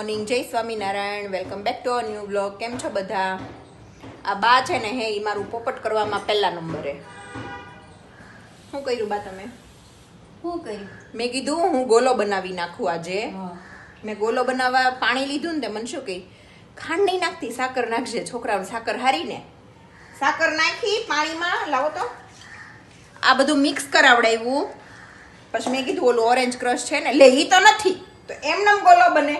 Morning, જય Swaminarayan. Welcome back to a new blog. કેમ છો બધા? આ બા છે ને હે એ મારું પોપટ કરવામાં પહેલા નંબરે. શું કર્યું બા તમે? શું કર્યું? મેં કીધું હું ગોલો બનાવી નાખું આજે. મેં ગોલો બનાવવા પાણી લીધું ને તે મને શું કહી, ખાંડ નહીં નાખતી, સાકર નાખજે. છોકરાઓને સાકર હારીને સાકર નાખી પાણીમાં. લાવો તો આ બધું મિક્સ કરાવડાવ્યું. પછી મેં કીધું ઓલું ઓરેન્જ ક્રશ છે ને, લે ઈ તો નથી તો એમનેમ ગોલો બને.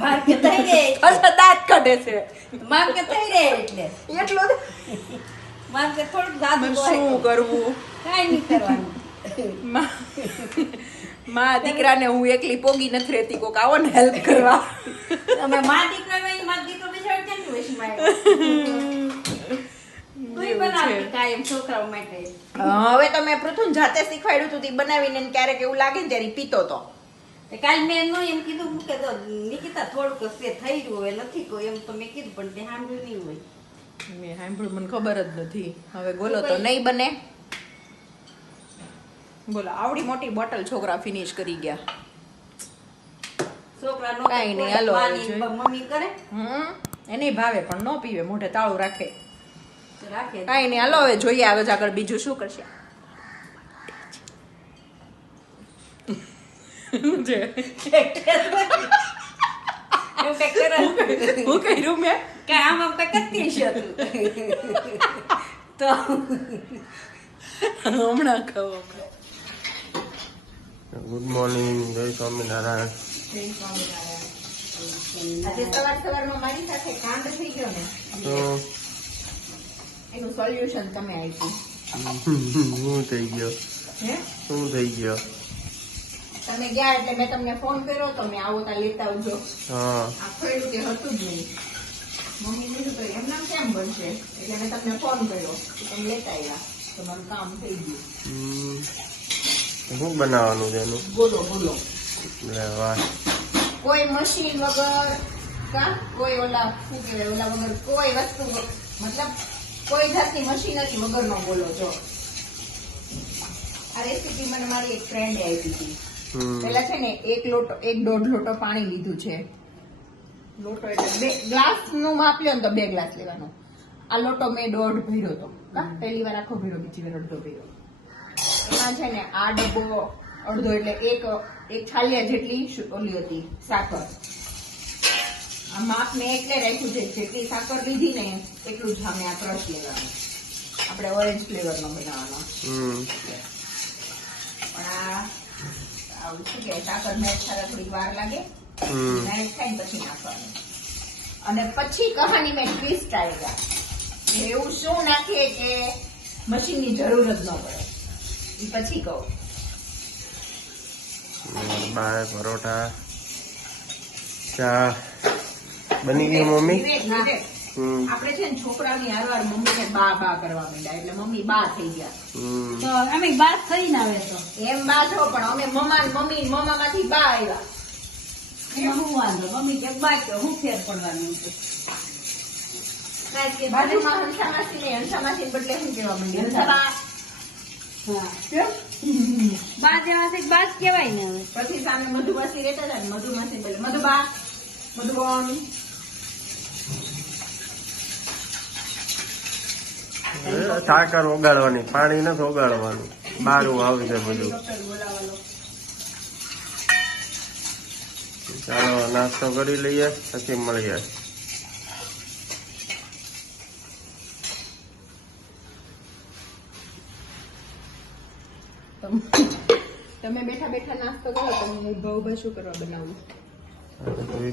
માર કે થઈ રે દાંત કાઢે છે. માર કે થઈ રે એટલે એટલું માર કે થોડું દાદુ શું કરવું? કાઈ નહીં કરવાનું. માં દીકરાને હું એકલી પોગી નથી રહેતી, કોક આવો ને હેલ્પ કરવા. અમે માં દીકરા માં માર દીકરો બિચારો કેમ વેશમાં કોઈ બનાવી કાયમ છોકરાઓ માટે. હવે તો મેં પૃથુન જાતે શીખવાડ્યું હતું, તી બનાવીને એને ક્યારેક એવું લાગે ને ત્યારે ઈ પીતો તો. કાલ મેં એમ કીધું કે તો નિકિતા થોડુંક સે થઈ ગયું હોય નથી કોઈ એમ તો મેં કીધું પણ તે સાંભળ્યું નહીં હોય. મેં સાંભળ્યું, મને ખબર જ નથી. હવે બોલો તો નહીં બને. બોલો આવડી મોટી બોટલ છોકરા ફિનિશ કરી ગયા. છોકરા નો કાંઈ નહીં, હાલો હવે જોઈએ. મમ્મી કરે એને ભાવે પણ ન પીવે, મોઢે તાળું રાખે. રાખે કાંઈ નહીં, હાલો હવે જોઈએ આવે આગળ બીજું શું કરશે. એવું કઈ કરે હું કર્યું મેં કે આમ કઈ કરતી છે તું તો હમણાં કહો. ગુડ મોર્નિંગ, જય સ્વામિનારાયણ. આજે સવારમાં મારી સાથે કાંડ થઈ ગયો ને, તો એનું સોલ્યુશન તમે આપ્યું. શું થઈ ગયો? હે શું થઈ ગયો? તમે ગયા એટલે મેં તમને ફોન કર્યો, તમે આવો તા લેતા આવજો. હા, આ ખોયડું કે હતું જ નહીં. મમ્મી કીધું તો એમ નામ કેમ બનશે, એટલે મેં તમને ફોન કર્યો કે તમે લેતા આવ્યા. તમારું કામ થઈ ગયું. શું બનાવવાનું છે એનું? બોલો બોલો. લે વાહ, કોઈ મશીન વગર કા કોઈ ઓલા શું કહેવાય ઓલા વગર કોઈ વસ્તુ મતલબ કોઈ જાતની મશીનરી વગરનો બોલો છો. આ રેસીપી મને મારી એક ફ્રેન્ડે આપી હતી. પેલા છે ને 1.5 લોટો પાણી લીધું છે. લોટો એટલે 2 ગ્લાસ નું માપ લ્યો ને તો 2 ગ્લાસ લેવાનો. આ લોટો મેં 1.5 ભર્યો હતો. પહેલી વાર આખો ભર્યો, બીજી વાર અડધો ભર્યો. એમાં છે ને આ ડબ્બો અડધો એટલે એક છાલિયા જેટલી ઓલી હતી સાકર. આ માપ મેં એટલે રાખ્યું છે, જેટલી સાકર લીધી ને એટલું જ અમે આ ક્રશ લેવાનું. આપણે ઓરેન્જ ફ્લેવર નો બનાવવાનો. પણ આવું શું કે સાકર મેચ થતા થોડીક વાર લાગે, મેચ થાય ને પછી નાખવાનું. અને પછી કહાની મેં ટ્વિસ્ટ આવ્યા, એવું શું નાખીએ કે મશીન ની જરૂર જ ન પડે. એ પછી કહું. બાય પરોઠા, ચા બની ગયું મમ્મી? આપણે છે ને છોકરાઓની હારવાર મમ્મી ને બા બા કરવા માંડ્યા, એટલે મમ્મી બા થઈ ગયા. તો અમે બાદ થઈને આવે તો એમ બા છો, પણ અમે મમ્મી માંથી બા આવ્યા. એમાં હું વાંધો મમ્મી કે બા કે હું ફેર પડવાનું બાજુમાં હંસા માસી ને હંસા માસી બદલે શું કેવા માંડી? હંસા બા જેવાથી બાદ કેવાય ને હવે. પછી સામે મધુમાસી રહેતા હતા ને, મધુમાસી બોલે મધુબા મધુબોન. સાકર ઓગાળવાની, પાણી નથી ઓગાળવાનું. બારું આવી જાય બધું. ચાલો નાસ્તો કરી લઈએ, પછી મળીએ. તમે બેઠા બેઠા નાસ્તો કરો, તમે ભાવ શું કરવા બનાવું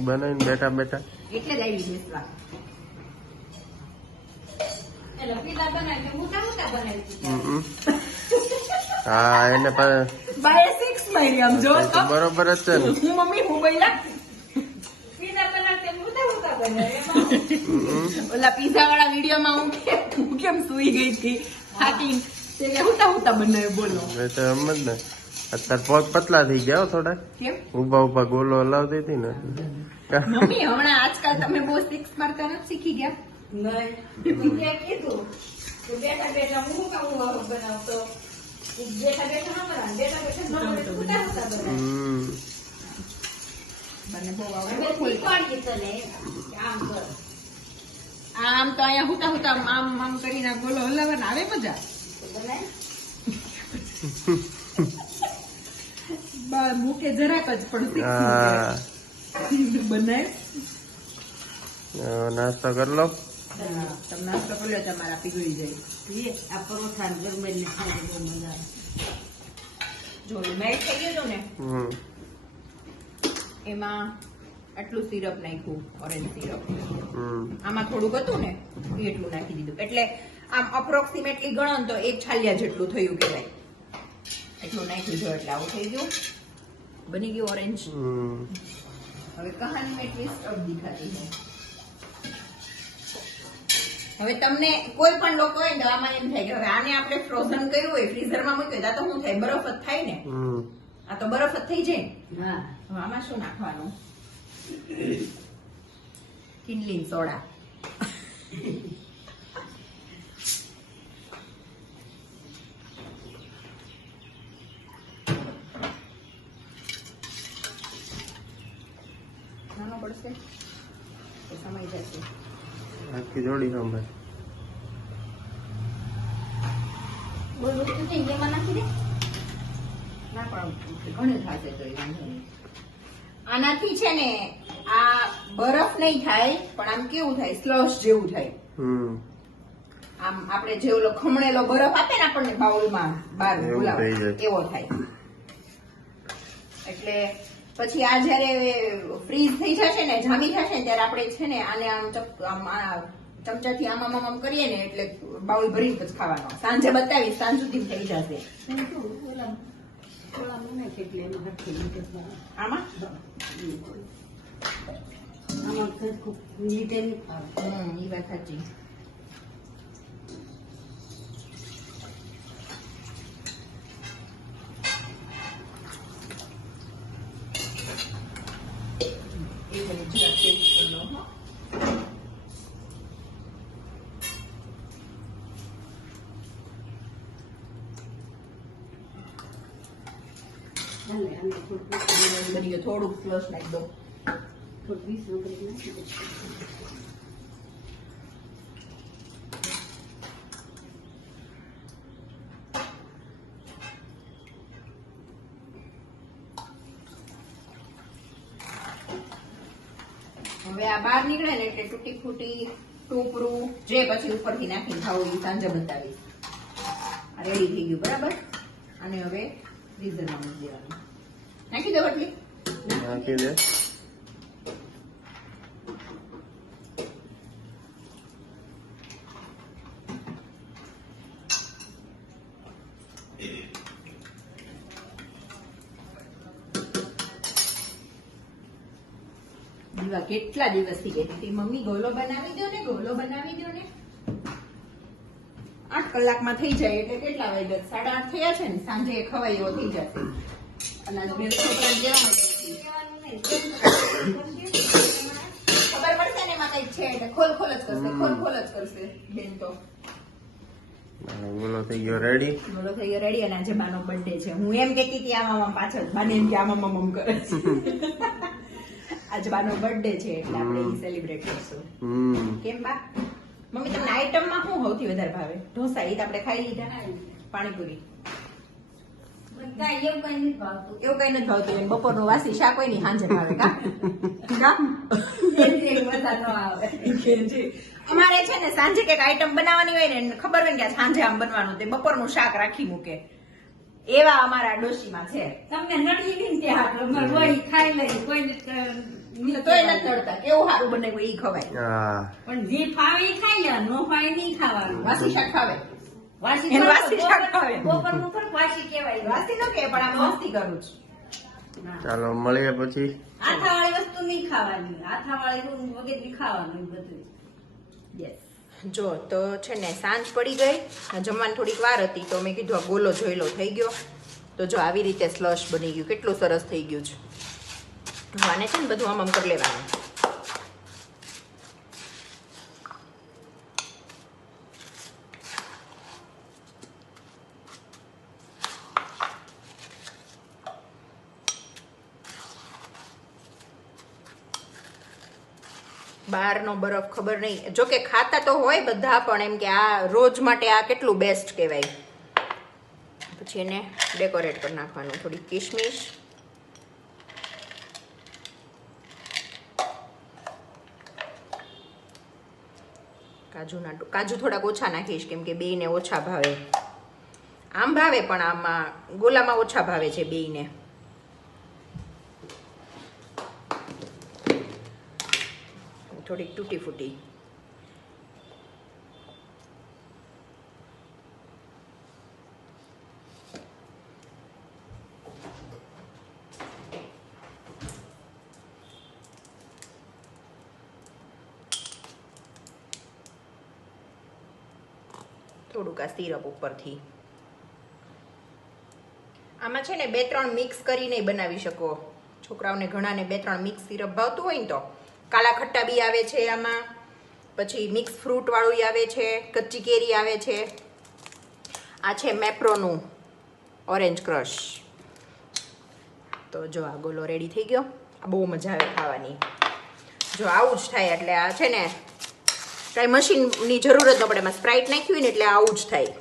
બનાવીને બેઠા બેઠા એટલે જ આવી બેસવા. એટલે પીલા બનાવી કે મોટા મોટા બનાવી હા, એને પણ બાય 6 મારી આમ જો તો બરોબર જ છે ને. હું મમ્મી હું બોલ્યા પીલા બનાવી મોટા મોટા બનાવી ઓલા પીઝા વાળા વિડીયોમાં હું કેમ સુઈ ગઈ હતી થાકી, તે કે હુતા બનાવે. બોલો એ તો એમ જ ને. અત્યારે પગ પતલા થઈ ગયા થોડા. કેમ ઉભા ઉભા ગોલો હલાવતી હતી ને. મમ્મી હમણાં આજકાલ તમે બહુ 6 મારતા નથી શીખી ગયા? નહીં મેં કીધું કે બેઠા બેઠા હું કામ બનાવતો બેઠા બેઠા ના બનાવ, બેઠા બેઠા મોટા મોટા બનાવ. મને બહુ આવડે હવે ફૂલ. શીખવાડીએ તને આમ કર. આમ તો અહીંયા હુતા હુતા આમ આમ કરીને ગોલો હલાવવાના આવે મજા. તો બનાય. મૂકે જરાક જ પણ હા શીખવું બનાય. નાસ્તો કરી લો. તમે નાસ્તો કરી લો, તમારા પીગળી જાય. એ આ પરોઠા ને ગરબડને ખાઈને બહુ મજા આવે. જો મેલ્ટ થઈ ગયું હતું ને હમ એમાં આટલું સિરપ નાખ્યું, ઓરેન્જ સિરપ. હમ આમાં થોડુંક હતું ને એ એટલું નાખી દીધું. એટલે આમ અપ્રોક્સિમેટલી ગણો ને તો એક છાલિયા જેટલું થયું કહેવાય. એટલું નાખ્યું જો એટલે આવું થઈ ગયું, બની ગયું ઓરેન્જ. હમ હવે કહાની મેં ટ્વિસ્ટ અપ દિખાતી है. હવે તમને કોઈ પણ લોકો હોય ને તો આમાં એમ થાય કે હવે આને આપણે ફ્રોઝન કર્યું હોય, ફ્રીઝરમાં મૂક્યું હોય તો શું થાય, બરફ જ થાય ને. હમ આ તો બરફ જ થઈ જાય. હા. હવે આમાં શું નાખવાનું? કિનલિંગ સોડા. નાનો પડશે તો સમય જશે. આખી જોડી સાંભળે. બોલ વસ્તુ છે એમાં નાખી દે. ના પણ ઘણું થશે તો એ વાંધો નહીં. આનાથી છે ને આ બરફ નહીં થાય પણ આમ કેવું થાય, સ્લશ જેવું થાય. હમ આમ આપણે જે ઓલો ખમણેલો બરફ આપે ને આપણને બાઉલમાં બાર એવું ગુલાબ, થઈ જાય. એવો થાય. એટલે પછી આ જયારે ફ્રીઝ થઈ જશે ને, જામી થશે ને ત્યારે આપણે છે ને આને આમ ચમચાથી આમ આમ આમ કરીએ ને એટલે બાઉલ ભરીને પછી ખાવાનો. સાંજે બતાવીશ, સાંજ સુધી થઈ જશે. એમ તો ઓલા થોડા મને એટલે એમાં હરખી રીતે બનાવે. આમાં આમાં સરખું લીધે નહીં ખાવે. ઈ વાત સાચી. એ મને જરાક taste કરી લો, હો. હાલે, આને થોડુંક બની ગયો, થોડુંક ફ્લશ નાખી દો. થોડું 20 વગર નાખી દે. હવે આ બહાર નીકળે ને એટલે તૂટી ફૂટી ટોપરું જે પછી ઉપરથી નાખીને ખાવું એ સાંજે બતાવીશ. આ રેડી થઈ ગયું બરાબર. અને હવે ફ્રીઝરમાં મૂકી દેવાનું. નાખી દો બટલી. નાખી દે. દીવા કેટલા દિવસથી કહેતી હતી, મમ્મી ગોલો બનાવી દો ને, ગોલો બનાવી દો ને. 8 કલાકમાં થઈ જાય એટલે કેટલા વાગ્યા? 8:30 થયા છે ને. સાંજે ખવાય એવો થઈ જશે. અને આ બે છોકરા દેવા ખબર પડશે ને એમાં કઈક છે એટલે ખોલ ખોલ જ કરશે, ખોલ ખોલ જ કરશે બેન તો. બોલો થઈ ગયો રેડી. ગોલો થઈ ગયો રેડી. અને આજે બાનો બર્થડે છે. હું એમ કહેતી હતી આમ આમ પાછળ, બાને એમ કે આમ આમ આમ કરે છે. આજે બાનો બર્થડે છે એટલે આપણે ઈ સેલિબ્રેટ કરશું. હમ કેમ બા? મમ્મી તમને આઈટમમાં શું સૌથી વધારે ભાવે? ઢોસા ઈ તો આપણે ખાઈ લીધા. પાણીપુરી બધા એવું કઈ નથી ભાવતું. એવું કઈ નથી ભાવતું. એને બપોરનું વાસી શાક હોય ને સાંજે ભાવે. કા કા? બધા ન આવે. અમારે છે ને સાંજે કઈક આઈટમ બનાવવાની હોય ને, ખબર હોય ને કે આ સાંજે આમ બનવાનું, તે બપોરનું શાક રાખી મૂકે. એવા અમારા ડોશીમાં છે. તમને નડી નહીં ને ત્યાં અમારે વળી ખાઈ લઈ કોઈને તોય નથી નડતા. કેવું સારું બનાવ્યું ઈ ખવાય. હા પણ જે ફાવે એ ખાઈ લેવાનું, નો ફાવે નહીં ખાવાનું. વાસી શાક ખાવે. વાસી એને ખાવ વાસી તો શાક ખાવે. બપોરનું પર વાસી કહેવાય. વાસી ન કે પણ આમ મસ્તી કરું છું. ના. ચાલો મળીએ પછી. આથાવાળી વસ્તુ નહીં ખાવાની, આથાવાળી વગેરે નહીં ખાવાનું એ બધું. Yes. જો તો છે ને સાંજ પડી ગઈ, જમવાની થોડીક વાર હતી તો મેં કીધું આ ગોલો જોઈ લો થઈ ગયો. તો જો આવી રીતે સ્લશ બની ગયું, કેટલું સરસ થઈ ગયું છે. તો આને છે ને બધું આમ આમ કરી લેવાનું. બહારનો બરફ ખબર નહીં, જો કે ખાતા તો હોય બધા, પણ એમ કે આ રોજ માટે આ કેટલું બેસ્ટ કહેવાય. પછી એને ડેકોરેટ કરી નાખવાનું, થોડી કિશમિશ, કાજુ થોડાક ઓછા નાખીશ કેમ કે બેયને ઓછા ભાવે. આમ ભાવે પણ આમાં ગોલામાં ઓછા ભાવે છે બેયને. થોડીક તૂટી ફૂટી. થોડુંક આ સિરપ ઉપરથી. આમાં છે ને 2-3 મિક્સ કરીને બનાવી શકો. છોકરાઓને ઘણાને 2-3 મિક્સ સિરપ ભાવતું હોય ને તો કાલા ખટ્ટા બી આવે છે આમાં, પછી મિક્સ ફ્રૂટ વાળું આવે છે, કચ્ચી કેરી આવે છે. આ છે મેપ્રોનું ઓરેન્જ ક્રશ. તો જો આ ગોલો રેડી થઈ ગયો. આ બહુ મજા આવે ખાવાની. જો આવું જ થાય એટલે આ છે ને કાંઈ મશીનની જરૂર જ ન પડે. એમાં સ્પ્રાઇટ નાખ્યું હોય ને એટલે આવું જ થાય.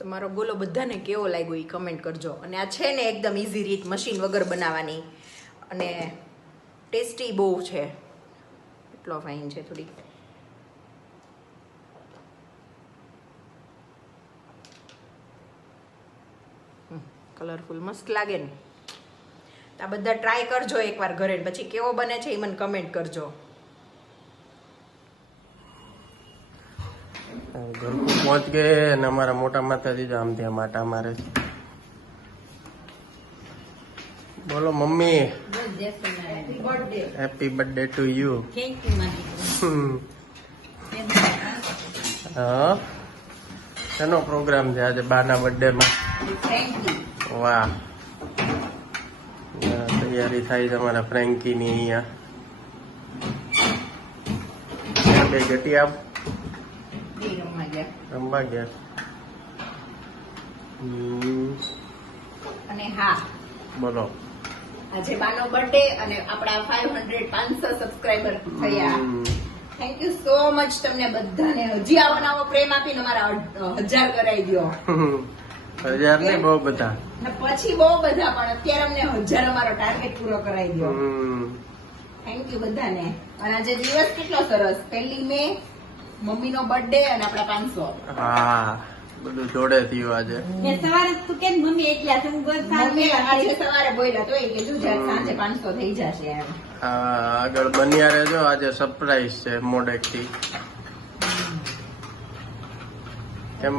તમારો ગોલો બધાને કેવો લાગ્યો એ કમેન્ટ કરજો. અને આ છે ને એકદમ ઇઝી રીત મશીન વગર બનાવવાની, અને ટેસ્ટી બહુ છે. એટલો ફાઇન છે. થોડી કલરફુલ મસ્ત લાગે ને. આ બધા ટ્રાય કરજો એકવાર ઘરે, પછી કેવો બને છે એ મને કમેન્ટ કરજો. ઘર को पहुंच गए અને અમારા મોટા માતાજી જ આમ ત્યાં માટા મારે છે. બોલો mummy, happy birthday to you. Thank you મારી. હા, શેનો પ્રોગ્રામ છે આજે બાના બર્થડે માં? વાહ, તૈયારી થાય છે અમારા ફ્રેન્કી ની. અહીંયા બે ગટી આપ રમવા ગયા. અને હા, બોલો. આજે બાનો બર્થડે અને આપણા 500 સબસ્ક્રાઇબર થયા. થેન્ક યુ સો મચ તમને બધાને. હજી આવો નવો પ્રેમ આપીને અમારા 1000 કરાવી દો. 1000 ને બહુ બધા, ને પછી બહુ બધા, પણ અત્યારે અમને 1000 અમારો ટાર્ગેટ પૂરો કરાવી દો. થેન્ક યુ બધાને. અને આજે દિવસ કેટલો સરસ, 1 મે, મમ્મીનો બર્થડે અને આપણા 500. હા, બધું જોડે થયું આજે. ને સવારે તું કેમ મમ્મી એટલા તું મમ્મી આજે સવારે બોલ્યા તો કે જો જ્યારે સાંજે 500 થઈ જશે એમ. હા, આગળ બન્યા રહેજો. આજે સરપ્રાઈઝ છે મોડેકથી. કેમ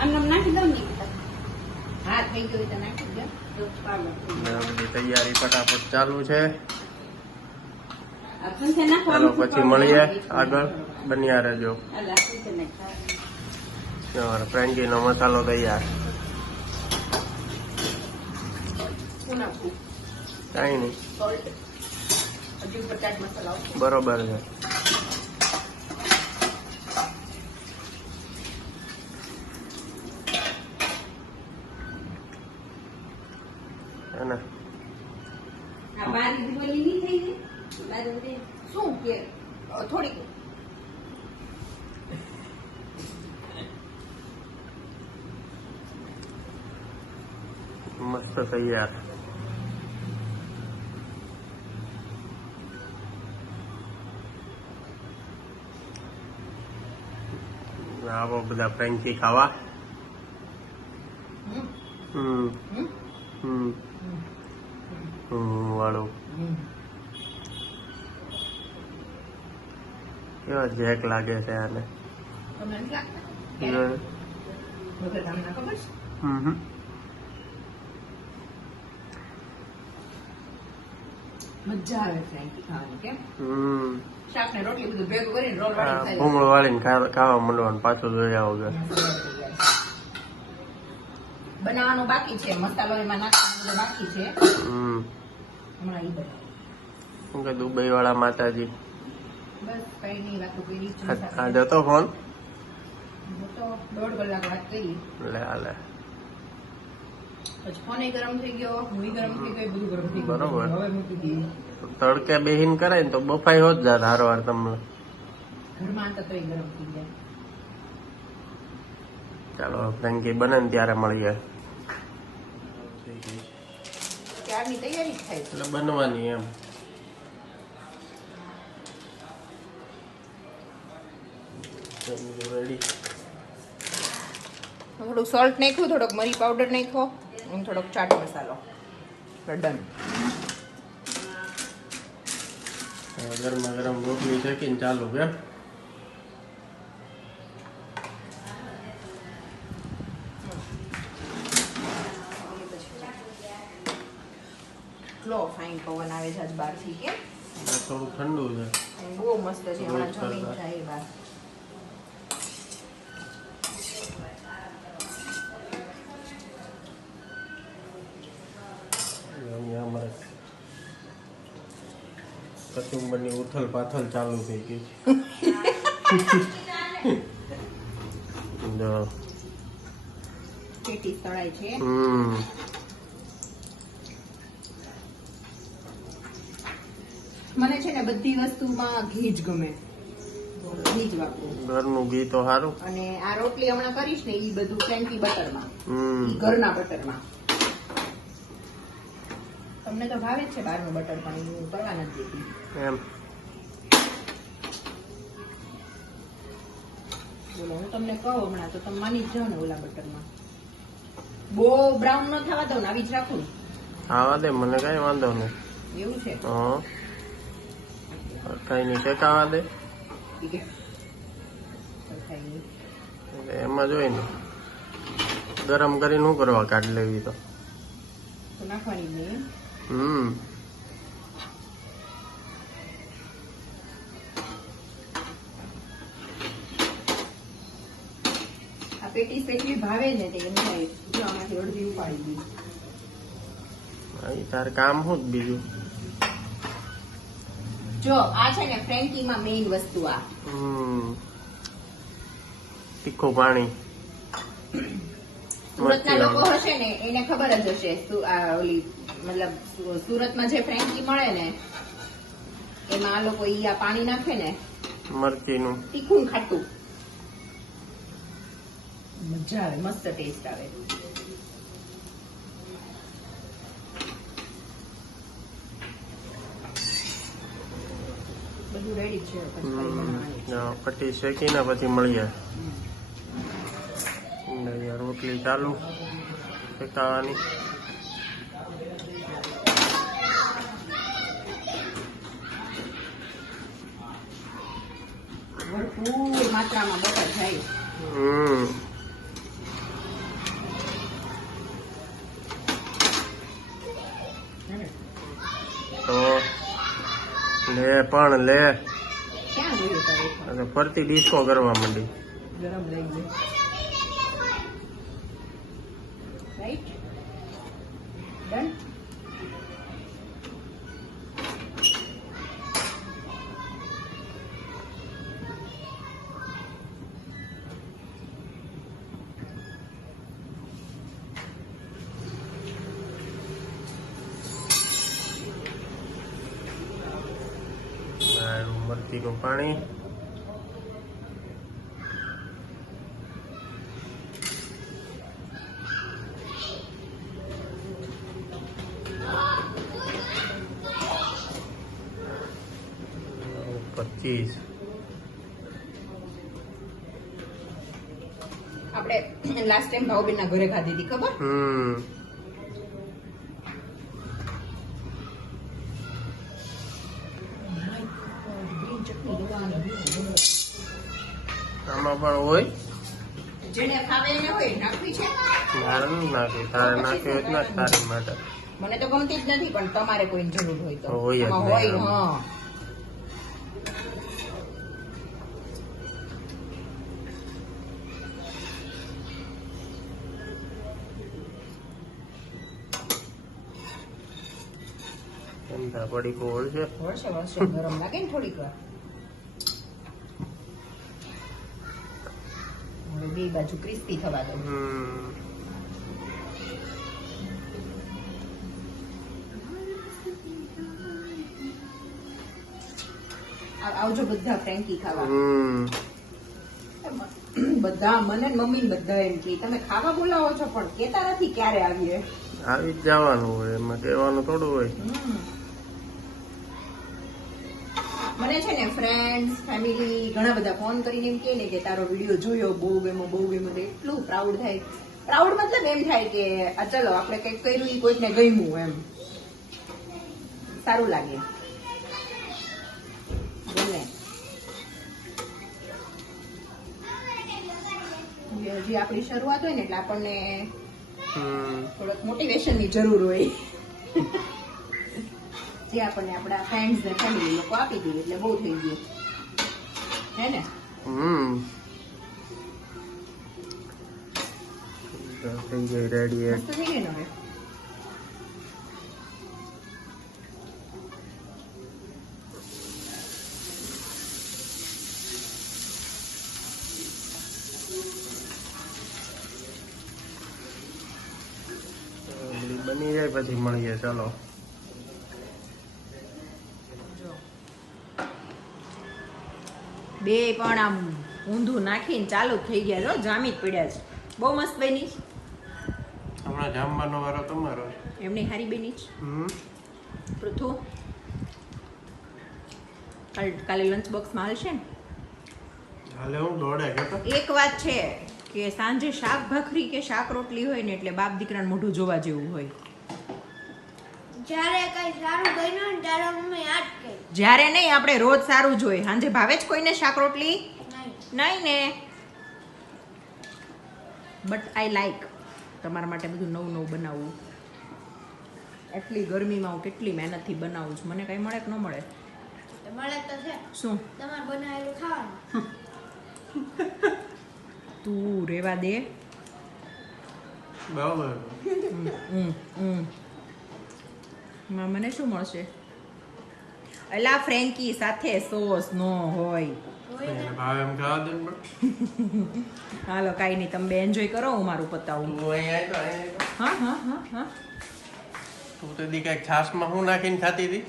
આમ નાખી દઉં ને. હા, થઈ ગયું તો નાખી દો. બધી તૈયારી ફટાફટ ચાલુ છે. છે ચાલો પછી મળીએ આગળ, બન્યા રહેજો. ફ્રેન્કી નો મસાલો તૈયાર. શું નાખું? કઈ નહીં, સોલ્ટ, હજી ઉપર ચાટ મસાલો. બરોબર છે. આ બારી બોલી નહીં થઈ ગઈ. શું કે થોડીક મસ્ત તૈયાર. આવો બધા ફ્રેન્કી ખાવા. વાળું કેવા જેક લાગે છે આને. તમને નથી લાગતા? તમને ખબર છે? મજા આવે ફ્રેન્કી ખાવાની. કેમ? શાક ને રોટલી બધું ભેગું કરીને રોલ વાળી ખાઈ ભૂંગળું વાળીને ખાવા માંડવાનું, પાછું જોયા વગર. બનાવવાનું બાકી છે, મસાલો એમાં નાખવાનું બાકી છે. હમણાં ઈ બનાવું. શું કે દુબઈ વાળા માતાજી? બસ કઈ નહીં, વાતો કરી. આ જતો ફોન તો 1.5 કલાક વાત કરી. લે. પછી ફોને ગરમ થઈ ગયો, હું ગરમ થઈ ગઈ, બધું ગરમ થઈ ગયું. બરોબર. હવે મૂકી દીધી. તડકે બેહીન કરાય ને તો બફાઈ હોત જાત હારવાર તમને. ઘરમાં હતા તોય ગરમ થઈ જાય. ચાલો ફ્રેન્કી બને ને ત્યારે મળીએ. ત્યારની તૈયારી જ થાય છે. એટલે બનવાની એમ. રેડી. થોડુંક સોલ્ટ નાખ્યું, થોડોક મરી પાવડર નાખ્યો અને થોડોક ચાટ મસાલો. ડન. ગરમા ગરમ રોટલી શેકીને ચાલુ કેમ. લો ફાઇન પવન આવે છે આજ બહારથી કે થોડું ઠંડુ છે. બહુ મસ્ત છે. હમણાં જમીન જાય બહાર. અહીંયા અમારે કચુંબરની ઉથલ પાથલ ચાલુ થઈ ગઈ. જો. પેટી તળાય છે. મને છે ને બધી વસ્તુમાં ઘી જ ગમે. ઘી જ વાપરું. ઘરનું ઘી તો સારું. અને આ રોટલી હમણાં કરીશ ને એ બધું ફ્રેન્કી બટરમાં. ઈ ઘરના બટરમાં. તમને તો ભાવે જ છે બહારનું બટર, પણ હું કરવા નથી દેતી. એમ. બોલો હું તમને કહું હમણાં તો તમે માની જ જાઓ ને ઓલા બટરમાં. બહુ બ્રાઉન ન થવા દઉં ને આવી જ રાખું ને. આવા દે, મને કઈ વાંધો નહીં. એવું છે. હા, કઈ નહીં, શેકાવા દે. ઠીક છે. સરખાઈ નહીં. એટલે એમાં જોઈ ને ગરમ કરીને શું કરવા કાઢી લેવી તો. તો નાખવાની જ નહીં. આ પેટીસ એટલી ભાવે ને તે એમને જો આમાંથી અડધી ઉપાડી દીધી. તારે કામ શું જ બીજું. જો આ છે ને ફ્રેન્કીમાં મેઇન વસ્તુ આ તીખું પાણી. સુરતના લોકો હશે ને એને ખબર જ હશે. ઓલી મતલબ સુરતમાં જે ફ્રેન્કી મળે ને એમાં આ લોકો ઈ આ પાણી નાખે ને મરચીનું તીખું ખાટું. મજા આવે, મસ્ત ટેસ્ટ આવે. બધું રેડી છે. પછી ખાલી બનાવવાની છે. પટ્ટી શેકીને પછી મળીએ. રોટલી ચાલુ શેકાવાની. ભરપૂર માત્રામાં બટર જાય. તો લે પણ લે. ક્યાં જોયું તારે? અને ફરતી ડિસ્કો કરવા માંડી. ગરમ લઈ ગયું. રાઈટ. ડન. મરચીનું પાણી. $25. આપણે લાસ્ટ ટાઈમ ભાવબેન ના ઘરે ખાધી હતી ખબર? આમાં પણ હોય. જેને ખાવે એને હોય નાખવી છે. મારે નથી નાખી, તારે નાખી હોય ના તારી માટે. મને તો ગમતી જ નથી, પણ તમારે કોઈની જરૂર હોય તો હોય જ આમાં નહીં. હોય. હા, ચમચા પડી કોળ છે. વર્ષે વર્ષે ગરમ લાગે ને થોડીક વાર. હવે બે બાજુ ક્રિસ્પી થવા દો. આવજો બધા ફ્રેન્કી ખાવા. હમ બધા મને ને મમ્મી ને બધા એમ કે તમે ખાવા બોલાવો છો પણ કેતા નથી ક્યારે આવીએ. આવી જ જવાનું હોય, એમાં કહેવાનું થોડું હોય. મને છે ને ફ્રેન્ડ્સ ફેમિલી ઘણા બધા ફોન કરીને એમ કહે ને કે તારો વિડીયો જોયો, બહુ ગમ્યો બહુ ગમ્યો. તો એટલું પ્રાઉડ થાય. પ્રાઉડ મતલબ એમ થાય કે આ ચલો આપણે કંઈક કર્યું એ કોઈકને ગમ્યું એમ સારું લાગે. ગમે હજી આપણી શરૂઆત હોય ને એટલે આપણને થોડોક મોટિવેશન ની જરૂર હોય. જે આપણને આપણા ફ્રેન્ડ્સ ને ફેમિલી લોકો આપી દઈએ એટલે બહુ થઈ ગયું હે ને. થઈ ગઈ રેડી. મસ્ત થઈ ગઈ ને હવે. બની જાય પછી મળીએ. ચાલો બે પણ આમ ઊંધું નાખીને ચાલુ જ થઈ ગયા છો, જામી જ પડ્યા છે. બહુ મસ્ત બની. હમણાં જમવાનો વારો તમારો. એમની હારી બની છે. પૃથુ કાલે લંચ બોક્સમાં હાલશે ને? હાલે હું દોડે કે તો. એક વાત છે કે સાંજે શાક ભાખરી કે શાક રોટલી હોય ને એટલે બાપ દીકરાને મોઢું જોવા જેવું હોય. જ્યારે કઈ સારું બન્યું ને ત્યારે મમ્મી યાદ કરી. જ્યારે નહીં, આપણે રોજ સારું જોઈએ. સાંજે ભાવે જ કોઈને શાક રોટલી? નહીં ને. બટ આઈ લાઈક તમારા માટે બધું નવું નવું બનાવવું. એટલી ગરમીમાં હું કેટલી મહેનતથી બનાવું છું. મને કઈ મળે કે ન મળે? મળે તો છે. શું તમારે બનાવેલું ખાવાનું. તું રેવા દે. બરાબર. મને શું મળશે? અલા ફ્રેન્કી સાથે સોસ નો હોય. ભાવ એમ ખાવા દે ને. હાલો કાંઈ નહીં, તમે બે એન્જોય કરો, હું મારું પતાવું. તું અહીં આવ્યો. હા હા હા હા. તું તો દી કઈક છાશમાં હું નાખીને ખાતી હતી.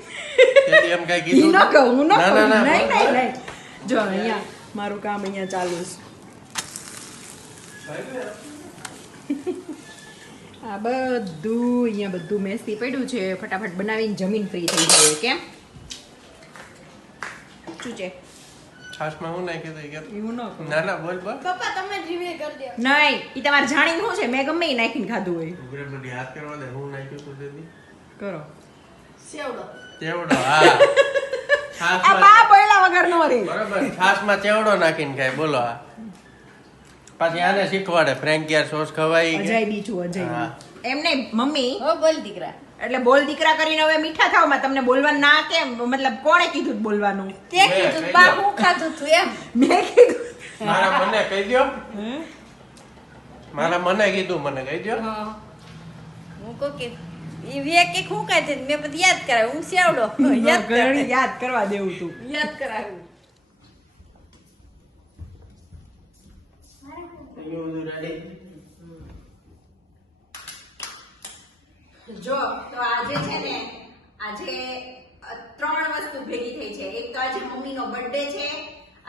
તેથી એમ કઈ ઈ કીધું ન કહું, હું ન ના, કહું. ના, ના, નહીં, બોલ, નહીં, નહીં. જો અહીંયા મારું કામ અહીંયા ચાલુ છે. આ બધું અહીંયા બધું મેસી પડ્યું છે. ફટાફટ બનાવીને જમીન ફ્રી થઈ જાય. કેમ શું છે? છાશમાં હું નાખી હતી કે એવું ન કહું. ના ના બોલ બોલ. પપ્પા તમે રિવ્યુ કરી દો. નહીં, ઈ તમારે જાણીને શું છે? મેં ગમે ઈ નાખીને ખાધું હોય. ઉભરે બધી હાથ કરવા દે. હું નાખ્યું તું તેથી કરો. સેવડો. ચેવડો. હા આ છાશમાં બા બોયલા વગર નો રે. બરાબર. છાશમાં ચેવડો નાખીને ખાય. બોલો આ પાછી આને શીખવાડે ફ્રેન્કિયા સોસ ખવાય કે અજય બીજું અજય હા. એમ નહીં મમ્મી, હો બોલ દીકરા. એટલે બોલ દીકરા કરીને હવે મીઠા થાવમાં તમને બોલવાનું ના કેમ? મતલબ કોણે કીધું બોલવાનું? તે કીધું બા હું ખાધું તું એમ. મેં કીધું. મારા મને કહી દો. મારા મને કીધું, મને કહી દો. હું કહું કે ઈ વે કે હું ખાધું મેં બધું યાદ કરાવ્યું. હું સેવડો યાદ ઘણી યાદ કરવા દેવું તું. યાદ કરાવ્યું. You ready? જો તો આજે છે ને, આજે 3 વસ્તુ ભેગી થઈ છે. એક તો આજે મમ્મીનો બર્થડે છે.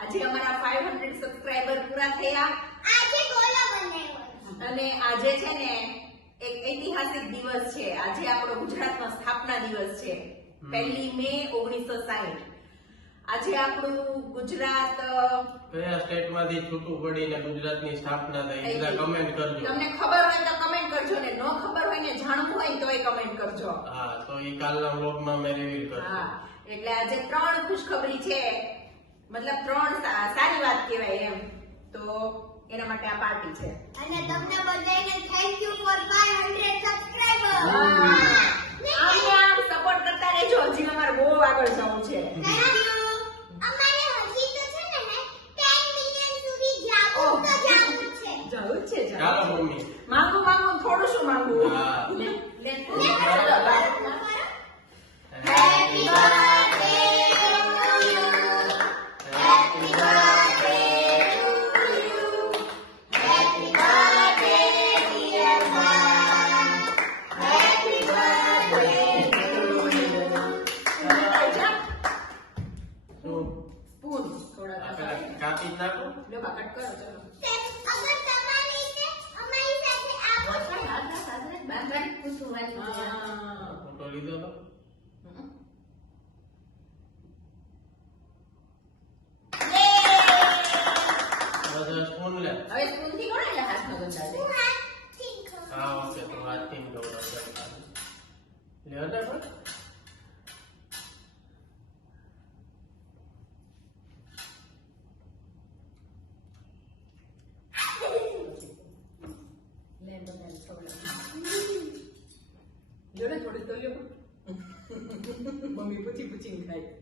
આજે અમારા 500 સબસ્ક્રાઇબર પૂરા થયા. આજે ગોલો બનાવ્યો. અને આજે છે ને એક ઐતિહાસિક દિવસ છે. આજે આપણો ગુજરાતનો સ્થાપના દિવસ છે. 1 મે 1960. આજે આપણું ગુજરાત કયા સ્ટેટમાંથી છૂટું પડીને ગુજરાતની સ્થાપના થઈ બધા કમેન્ટ કરજો. તમને ખબર હોય તો કમેન્ટ કરજો ને ન ખબર હોય ને જાણવું હોય તો એ કમેન્ટ કરજો. હા તો ઈ કાલના વ્લોગમાં મેં રિવીલ કરજો. હા એટલે આજે 3 ખુશખબરી છે. મતલબ 3 સારી વાત કહેવાય એમ. તો એના માટે આ પાર્ટી છે. અને તમને બધાને થેન્ક યુ ફોર 500 સબસ્ક્રાઇબર. આમ સપોર્ટ કરતા રહેજો. હજી અમારે બહુ આગળ જવું છે. Thank you. અમારે હજી તો છે ને 10 મિલિયન સુધી જવું છે. જવું જ છે. ચાલો જવું છે. મમ્મી. માંગુ થોડું શું માંગુ? હા. Happy birthday to you. Happy birthday to you. Happy birthday dear મા. Happy birthday to you. કાપી જ નાખું. લો બા કટ કરો ચલો અગર તમારી રીતે અમારી સાથે આવો બાંધવાની પૂછવાની ફોટો લીધો તો બધા સ્પૂન લે. હવે સ્પૂન થી કોણ એટલે હાથ નો ગંદા છે હા ઓકે તો હાથથી જ ખવડાવું. લે હતા પણ લે બધાને ખવડાવું. જોડે થોડી તો લ્યો મમ્મી પૂછી પૂછીને ખાય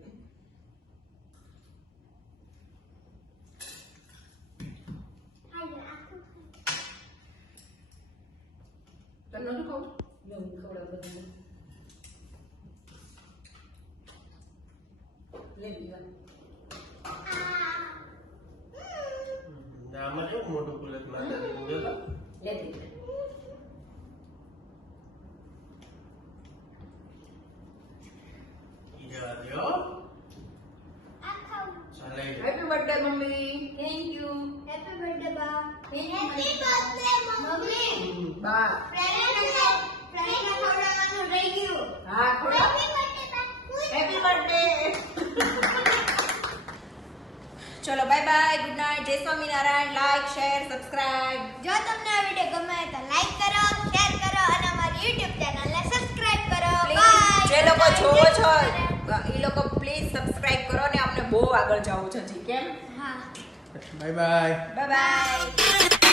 તને નતું ખાવું લે હું ખવડાવું બધાને લે બીજા આમાં કેવું મોટું કુલત માતાજીનું જોતા. લે દીકરા ઈ જવા દ્યો. આ ખાવું ચાલે ઈ. Happy birthday mummy thank you. Happy birthday બા Thank you, happy birthday mummy બા ફ્રેન્ડને ખવડાવવાનું રહી ગયું હા ખવડાવ હેપી બર્થડે બા હેપી બર્થડે ચલો bye bye, good night, Jai Swaminarayan. Like share subscribe. જો તમને આ વિડિયો ગમે તો લાઈક કરો શેર કરો અને અમારી YouTube ચેનલને સબસ્ક્રાઇબ કરો પ્લીઝ જે લોકો જોવો છો Bye. એ લોકો પ્લીઝ સબસ્ક્રાઇબ કરો ને અમને બહુ આગળ જવું છે હજી. કેમ? હા બાય બાય. Bye bye.